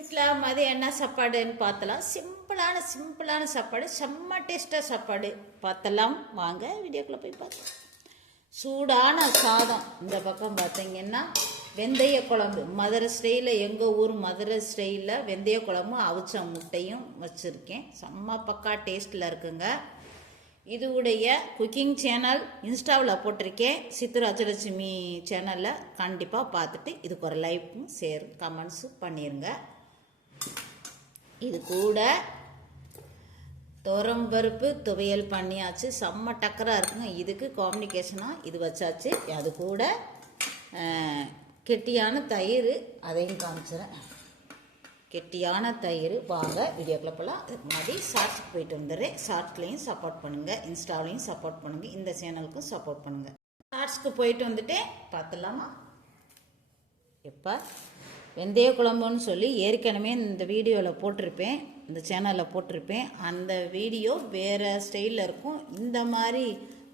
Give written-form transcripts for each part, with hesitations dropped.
வீட்டில் மதியம் என்ன சாப்பாடுன்னு பார்த்தலாம். சிம்பிளான சாப்பாடு, செம்ம டேஸ்ட்டாக சாப்பாடு பார்த்தலாம். வாங்க வீடியோக்குள்ளே போய் பார்த்தோம். சூடான சாதம். இந்த பக்கம் பார்த்தீங்கன்னா வெந்தய குழம்பு, மதுரை ஸ்டைலில், எங்கள் ஊர் மதுரை ஸ்டைலில் வெந்தய குழம்பும் அவிச்ச முட்டையும் வச்சுருக்கேன். செம்ம பக்கா டேஸ்ட்டில் இருக்குங்க. இதுவுடைய குக்கிங் சேனல் இன்ஸ்டாவில் போட்டிருக்கேன், சித்து ராஜலட்சுமி சேனலில். கண்டிப்பாக பார்த்துட்டு இதுக்கு ஒரு லைக்கும் ஷேரும் கமெண்ட்ஸும் பண்ணிடுங்க. இது கூட துவரம்பருப்பு துவையல் பண்ணியாச்சு, செம்ம டக்கராக இருக்குங்க. இதுக்கு காம்பினிகேஷனாக இது வச்சாச்சு. அது கூட கெட்டியான தயிர், அதையும் காமிச்சிடறேன். கெட்டியான தயிர். வாங்க வீடியோக்குள்ள போகலாம். அதுக்கு முன்னாடி ஷார்ட்ஸுக்கு போயிட்டு வந்துடுறேன். ஷார்ட்ஸ்லையும் சப்போர்ட் பண்ணுங்கள், இன்ஸ்டாவிலையும் சப்போர்ட் பண்ணுங்கள், இந்த சேனலுக்கும் சப்போர்ட் பண்ணுங்கள். ஷார்ட்ஸ்க்கு போயிட்டு வந்துட்டேன், பார்த்துடலாமா? இப்போ வெந்தய குழம்புன்னு சொல்லி ஏற்கனவே இந்த வீடியோவில் போட்டிருப்பேன், இந்த சேனலில் போட்டிருப்பேன். அந்த வீடியோ வேறு ஸ்டைலில் இருக்கும். இந்த மாதிரி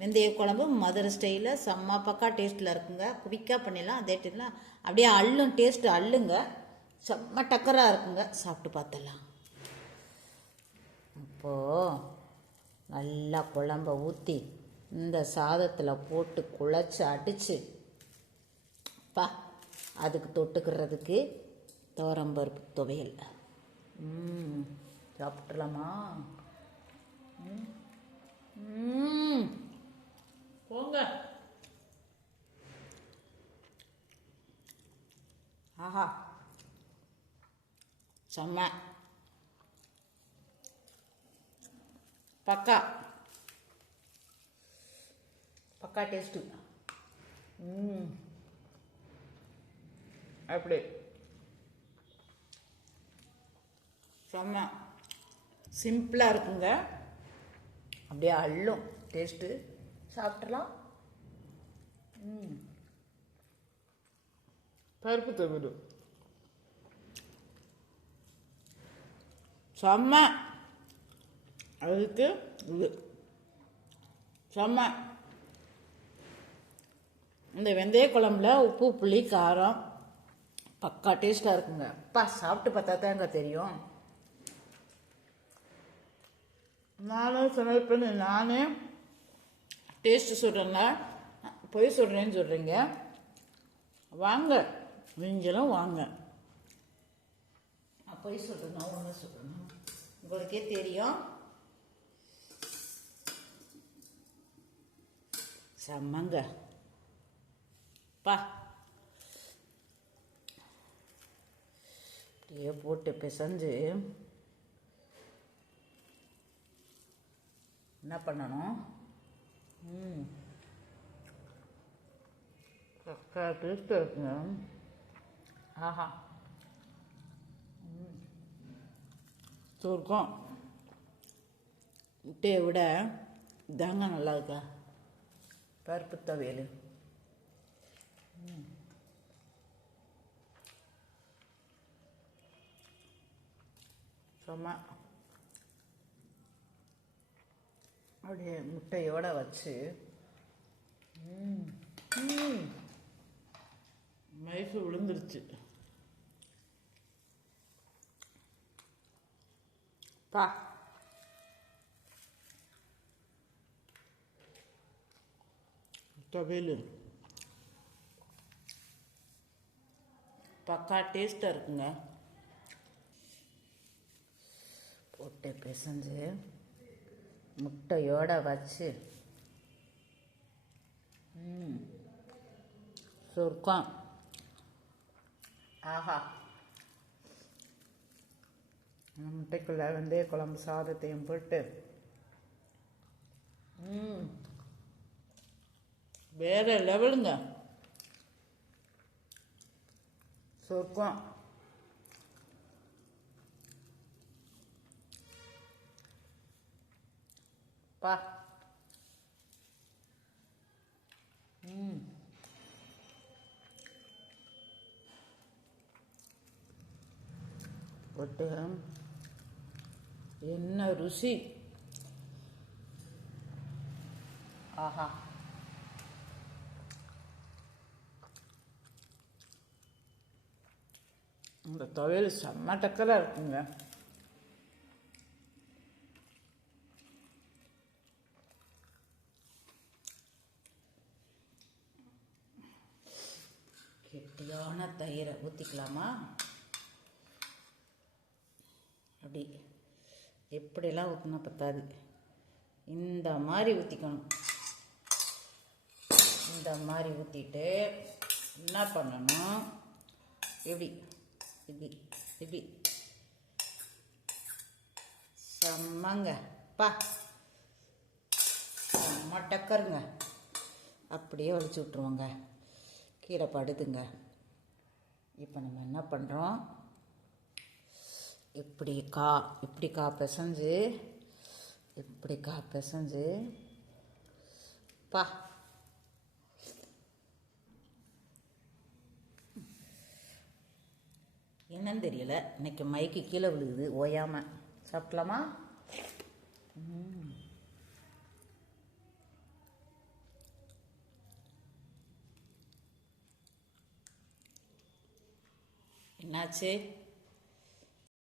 வெந்தய குழம்பு மதுரை ஸ்டைலில் செம்ம பக்கா டேஸ்ட்டில் இருக்குங்க. குவிக்காக பண்ணிடலாம். அதே டேஸ்ட்டில் அப்படியே அள்ளும், டேஸ்ட்டு அள்ளுங்க, செம்ம டக்கராக இருக்குங்க. சாப்பிட்டு பார்த்துடலாம். இப்போது நல்லா குழம்ப ஊற்றி இந்த சாதத்தில் போட்டு குழச்சி அடித்து அதுக்கு தொட்டுக்கிறதுக்கு துவரம்பருப்பு துவையல். சாப்பிட்றலாமா? போங்க. ஆஹா, செம்ம பக்கா பக்கா டேஸ்ட்டு. அப்படி செம்ம சிம்பிளாக இருக்குங்க. அப்படியே அள்ளும் டேஸ்ட்டு. சாப்பிட்றலாம். பருப்பு தவிர செம்ம. அதுக்கு இது செம்ம. இந்த வெந்தய குழம்புல உப்பு புளி காரம் பக்கா டேஸ்ட்டாக இருக்குங்க. சாப்பிட்டு பார்த்தா தாங்க தெரியும். நானும் சமைப்பேன்னு நானே டேஸ்ட்டு சொல்கிறேங்க, பொய் சொல்கிறேன்னு சொல்கிறீங்க. வாங்க, நீங்களும் வாங்க. பொய் சொல்கிறேன், நான் ஒன்று சொல்கிறேன், உங்களுக்கே தெரியும். செம்மங்க அப்படியே போட்டு பிசைஞ்சு என்ன பண்ணணும்? டேஸ்ட்டாக இருக்குங்க. ஆஹா, இருக்கும். முட்டையை விட இதாங்க நல்லா இருக்கா பருப்பு துவையல். சும்மா அப்படியே முட்டையோடு வச்சு மைசூர் விழுந்துருச்சு. துவையல் பக்கா டேஸ்ட்டாக இருக்குங்க. போட்டு பிசைஞ்சு முட்டையோடு வச்சு சொர்க்கம். ஆஹா, முட்டைக்குள்ளே வெந்தய குழம்பு சாதத்தையும் போட்டு வேற லெவலுங்க. சொர்க்கம். போட்டு என்ன ருசி. ஆஹா, இந்த துவையல் செம்ம டக்கராக இருக்குங்க. கெட்டியான தயிரை ஊற்றிக்கலாமா? அப்படி எப்படியெல்லாம் ஊற்றினா பத்தாது, இந்த மாதிரி ஊற்றிக்கணும். இந்த மாதிரி ஊற்றிட்டு என்ன பண்ணணும், இப்படி இப்படி இப்படி செம்மங்க பா, செம்ம டக்கருங்க. அப்படியே வலிச்சு விட்ருவோங்க, கீழே படுதுங்க. இப்போ நம்ம என்ன பண்ணுறோம், இப்படி கா பிசைஞ்சு பா என்னன்னு தெரியல, இன்னைக்கு மைக்கு கீழே விழுகுது ஓயாமல். சாப்பிடலாமா? என்னாச்சு?